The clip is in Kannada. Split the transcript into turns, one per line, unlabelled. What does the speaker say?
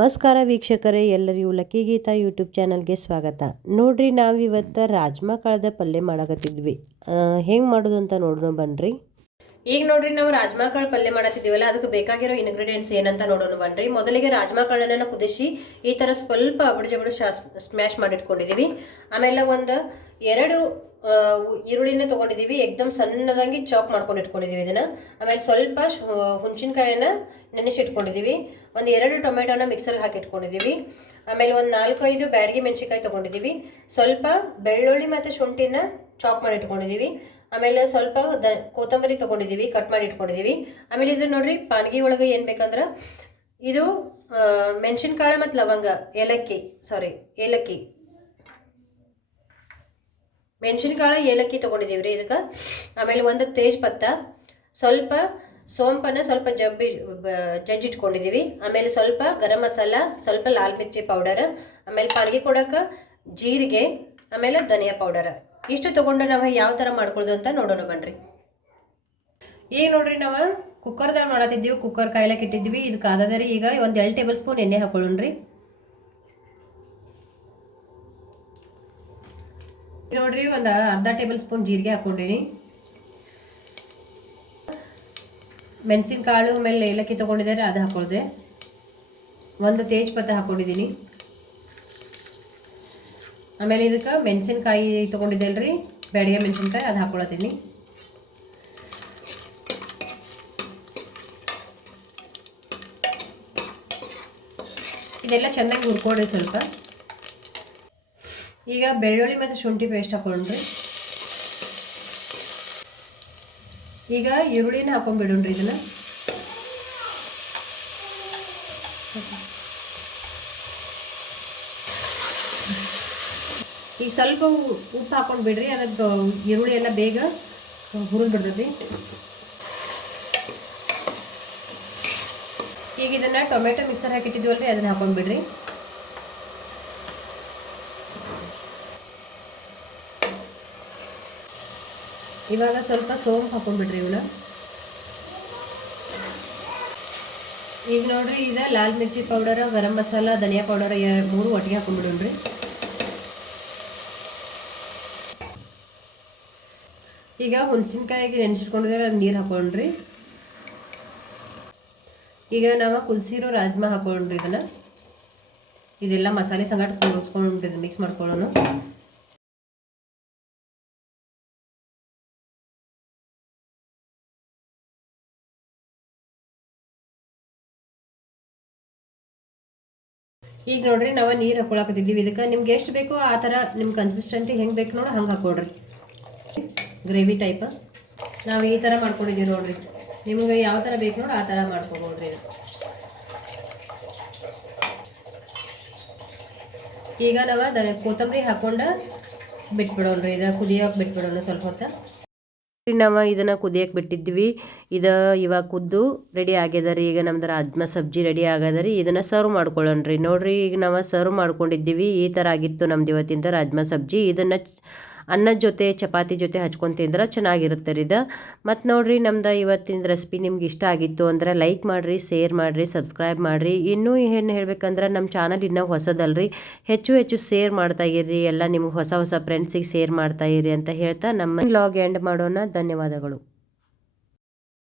ನಮಸ್ಕಾರ ವೀಕ್ಷಕರೇ, ಎಲ್ಲರಿಗೂ ಲಕ್ಕಿ ಗೀತಾ ಯೂಟ್ಯೂಬ್ ಚಾನಲ್ಗೆ ಸ್ವಾಗತ. ನೋಡ್ರಿ, ನಾವಿವತ್ತು ರಾಜ್ಮಾ ಕಾಳದ ಪಲ್ಯ ಮಾಡಕತ್ತಿದ್ವಿ. ಹೆಂಗೆ ಮಾಡೋದು ಅಂತ ನೋಡೋಣ ಬನ್ರಿ. ಈಗ ನೋಡ್ರಿ ನಾವು ರಾಜ್ಮಾ ಕಾಳು ಪಲ್ಯ ಮಾಡತ್ತಿದ್ದೀವಲ್ಲ ಅದಕ್ಕೆ ಬೇಕಾಗಿರೋ ಇಂಗ್ರೀಡಿಯೆಂಟ್ಸ್ ಏನಂತ ನೋಡೋಣ ಬನ್ರಿ. ಮೊದಲಿಗೆ ರಾಜ್ಮಾ ಕಾಳನ್ನ ಕುದಿಸಿ, ಈ ಥರ ಸ್ವಲ್ಪ ಅಬಡ ಜಬಡ ಸ್ಮ್ಯಾಶ್ ಮಾಡಿಟ್ಕೊಂಡಿದ್ದೀವಿ ಆಮೇಲೆ ಒಂದು ಎರಡು ಈರುಳ್ಳಿನ ತೊಗೊಂಡಿದ್ದೀವಿ ಎಕ್ದಮ್ ಸಣ್ಣದಾಗಿ ಚಾಪ್ ಮಾಡ್ಕೊಂಡು ಇಟ್ಕೊಂಡಿದ್ದೀವಿ ಇದನ್ನ. ಆಮೇಲೆ ಸ್ವಲ್ಪ ಶ್- ನೆನೆಸಿಟ್ಕೊಂಡಿದ್ದೀವಿ ಒಂದು ಎರಡು ಟೊಮೆಟೊನ ಮಿಕ್ಸರ್ ಹಾಕಿ ಇಟ್ಕೊಂಡಿದ್ದೀವಿ ಆಮೇಲೆ ಒಂದು ನಾಲ್ಕೈದು ಬ್ಯಾಡಗಿ ಮೆಣಸಿನ್ಕಾಯಿ ತೊಗೊಂಡಿದ್ದೀವಿ ಸ್ವಲ್ಪ ಬೆಳ್ಳುಳ್ಳಿ ಮತ್ತು ಶುಂಠಿನ ಚಾಪ್ ಮಾಡಿ ಇಟ್ಕೊಂಡಿದ್ದೀವಿ ಆಮೇಲೆ ಸ್ವಲ್ಪ ದ ಕೊತ್ತಂಬರಿ ತೊಗೊಂಡಿದ್ದೀವಿ ಕಟ್ ಮಾಡಿ ಇಟ್ಕೊಂಡಿದ್ದೀವಿ. ಆಮೇಲೆ ಇದು ನೋಡ್ರಿ, ಪಾನ್ಗಿ ಒಳಗೆ ಏನು ಬೇಕಂದ್ರೆ ಇದು ಮೆಣಸಿನ್ಕಾಳು ಮತ್ತು ಲವಂಗ, ಏಲಕ್ಕಿ ಸಾರಿ ಏಲಕ್ಕಿ. ಮೆಣಸಿನ್ಕಾಳು, ಏಲಕ್ಕಿ ತೊಗೊಂಡಿದ್ದೀವಿ ರೀ ಇದಕ್ಕೆ. ಆಮೇಲೆ ಒಂದು ತೇಜ್ ಪತ್ತ ಸ್ವಲ್ಪ ಸೋಂಪನ್ನು ಸ್ವಲ್ಪ ಜಬ್ಬಿ ಜಜ್ಜಿ ಜಜ್ಜಿಟ್ಕೊಂಡಿದ್ದೀವಿ. ಆಮೇಲೆ ಸ್ವಲ್ಪ ಗರಂ ಮಸಾಲ, ಸ್ವಲ್ಪ ಲಾಲ್ ಮಿರ್ಚಿ ಪೌಡರ್, ಆಮೇಲೆ ಪಾನ್ಗಿ ಕೊಡೋಕೆ ಜೀರಿಗೆ, ಆಮೇಲೆ ಧನಿಯಾ ಪೌಡರ್. ಇಷ್ಟು ತೊಗೊಂಡು ನಾವು ಯಾವ ಥರ ಮಾಡ್ಕೊಳ್ಳೋದು ಅಂತ ನೋಡೋಣ ಬನ್ರಿ. ಈಗ ನೋಡ್ರಿ ನಾವು ಕುಕ್ಕರ್ದಾಗ ಮಾಡತ್ತಿದ್ದೀವಿ ಕುಕ್ಕರ್ ಕಾಯ್ಲಕ್ಕೆ ಇಟ್ಟಿದ್ವಿ ಇದು ಕಾದದರಿ ಈಗ ಒಂದು ಎರಡು ಟೇಬಲ್ ಸ್ಪೂನ್ ಎಣ್ಣೆ ಹಾಕೊಳ್ಳೋಣ್ರಿ ನೋಡ್ರಿ ಒಂದು ಅರ್ಧ ಟೇಬಲ್ ಸ್ಪೂನ್ ಜೀರಿಗೆ ಹಾಕೊಂಡಿನಿ. ಮೆಣಸಿನಕಾಳು, ಆಮೇಲೆ ಏಲಕ್ಕಿ ತೊಗೊಂಡಿದ್ದಾರೆ, ಅದು ಹಾಕೊಳ್ದೆ. ಒಂದು ತೇಜ್ ಪತ್ತ ಹಾಕೊಂಡಿದ್ದೀನಿ ಆಮೇಲೆ ಇದಕ್ಕೆ ಮೆಣಸಿನ್ಕಾಯಿ ತೊಗೊಂಡಿದ್ದೆಲ್ರಿ ಬೆಳಗ್ಗೆ ಮೆಣಸಿನ್ಕಾಯಿ, ಅದು ಹಾಕೊಳತ್ತೀನಿ. ಇದೆಲ್ಲ ಚೆನ್ನಾಗಿ ಹುರ್ಕೊಡ್ರಿ ಸ್ವಲ್ಪ. ಈಗ ಬೆಳ್ಳುಳ್ಳಿ ಮತ್ತು ಶುಂಠಿ ಪೇಸ್ಟ್ ಹಾಕೊಂಡ್ರಿ ಈಗ ಈರುಳ್ಳಿನ ಹಾಕೊಂಡ್ಬಿಡೋಣ್ರಿ ಇದನ್ನ. ಈಗ ಸ್ವಲ್ಪ ಉಪ್ಪು ಹಾಕೊಂಡು ಬಿಡ್ರಿ ಅದಕ್ಕೆ ಈರುಳ್ಳಿ ಎಲ್ಲ ಬೇಗ ಹುರಿದು ಬಿಡ್ತೈತಿ. ಈಗ ಇದನ್ನು ಟೊಮೆಟೊ ಮಿಕ್ಸರ್ ಹಾಕಿಟ್ಟಿದ್ವಲ್ರಿ, ಅದನ್ನ ಅದನ್ನು ಬಿಡ್ರಿ ಇವಾಗ ಸ್ವಲ್ಪ ಸೋಂಪು ಹಾಕೊಂಡ್ಬಿಡ್ರಿ ಇವನ್ನ ಈಗ ನೋಡ್ರಿ ಈಗ ಲಾಲ್ ಮಿರ್ಚಿ ಪೌಡರ್, ಗರಂ ಮಸಾಲ, ಧನಿಯಾ ಪೌಡರ್, ಎರಡು ಮೂರು ಒಟ್ಟಿಗೆ ಹಾಕೊಂಡ್ಬಿಡೋಣ್ರಿ. ಈಗ ಹುಣಸಿನ್ಕಾಯಿಗೆ ನೆನೆಸಿಟ್ಕೊಂಡಿದ್ರೆ ಅದು ನೀರು ಹಾಕೊಂಡ್ರಿ. ಈಗ ನಾವು ಕುದಿಸಿರೋ ರಾಜ್ಮಾ ಹಾಕೊಂಡ್ರಿ ಇದನ್ನ. ಇದೆಲ್ಲ ಮಸಾಲೆ ಸಂಗಟ ಕೂಡಿಸ್ಕೊಂಡು ಮಿಕ್ಸ್ ಮಾಡ್ಕೊಳ್ಳೋಣ. ಈಗ ನೋಡ್ರಿ ನಾವು ನೀರು ಹಾಕೊಳಕತ್ತಿದ್ದೀವಿ. ಇದಕ್ಕೆ ನಿಮ್ಗೆ ಎಷ್ಟು ಬೇಕೋ ಆ ಥರ ನಿಮ್ಮ ಕನ್ಸಿಸ್ಟೆಂಟಿ ಹೆಂಗೆ ಬೇಕು ನೋಡಿ ಹಂಗೆ ಹಾಕೊಡ್ರಿ. ಗ್ರೇವಿ ಟೈಪ್ ನಾವು ಈ ಥರ ಮಾಡ್ಕೊಂಡಿದ್ದೀವಿ ನೋಡ್ರಿ. ನಿಮಗೆ ಯಾವ ಥರ ಬೇಕು ನೋಡಿ ಆ ಥರ ಮಾಡ್ಕೊಬೋದ್ರಿ. ಈಗ ನಾವು ಅದ ಕೊತ್ತಂಬರಿ ಹಾಕೊಂಡು ಬಿಟ್ಬಿಡೋಣ್ರಿ. ಇದು ಕುದಿಯೋಕೆ ಬಿಟ್ಬಿಡೋಣ ಸ್ವಲ್ಪ ಹೊತ್ತು. ನಾವು ಇದನ್ನು ಕುದಿಯಕ್ಕೆ ಬಿಟ್ಟಿದ್ವಿ. ಇದು ಇವಾಗ ಕುದ್ದು ರೆಡಿ ಆಗ್ಯದ ರೀ. ಈಗ ನಮ್ದು ರಾಜ್ಮಾ ಸಬ್ಜಿ ರೆಡಿ ಆಗ್ಯದ ರೀ. ಇದನ್ನ ಸರ್ವ್ ಮಾಡ್ಕೊಳ್ಳೋಣ್ರಿ ನೋಡ್ರಿ ಈಗ ನಾವು ಸರ್ವ್ ಮಾಡ್ಕೊಂಡಿದ್ದೀವಿ. ಈ ಥರ ಆಗಿತ್ತು ನಮ್ದು ಇವತ್ತಿಂದ ರಾಜ್ಮಾ ಸಬ್ಜಿ. ಇದನ್ನು ಅನ್ನದ ಜೊತೆ, ಚಪಾತಿ ಜೊತೆ ಹಚ್ಕೊಂಡು ತಿಂದ್ರೆ ಚೆನ್ನಾಗಿರುತ್ತೆ ರೀ ಇದು. ಮತ್ತು ನೋಡಿರಿ ನಮ್ದು ಇವತ್ತಿನ ರೆಸಿಪಿ ನಿಮ್ಗೆ ಇಷ್ಟ ಆಗಿತ್ತು ಅಂದ್ರೆ ಲೈಕ್ ಮಾಡಿರಿ ಶೇರ್ ಮಾಡಿರಿ ಸಬ್ಸ್ಕ್ರೈಬ್ ಮಾಡಿರಿ. ಇನ್ನೂ ಏನು ಹೇಳ್ಬೇಕಂದ್ರೆ ನಮ್ಮ ಚಾನಲ್ ಇನ್ನೂ ಹೊಸದಲ್ರಿ. ಹೆಚ್ಚು ಹೆಚ್ಚು ಶೇರ್ ಮಾಡ್ತಾ ಇರ್ರಿ, ಎಲ್ಲ ನಿಮ್ಗೆ ಹೊಸ ಹೊಸ ಫ್ರೆಂಡ್ಸಿಗೆ ಶೇರ್ ಮಾಡ್ತಾ ಇರಿ ಅಂತ ಹೇಳ್ತಾ ನಮ್ಮ ಲಾಗ್ ಎಂಡ್ ಮಾಡೋಣ. ಧನ್ಯವಾದಗಳು.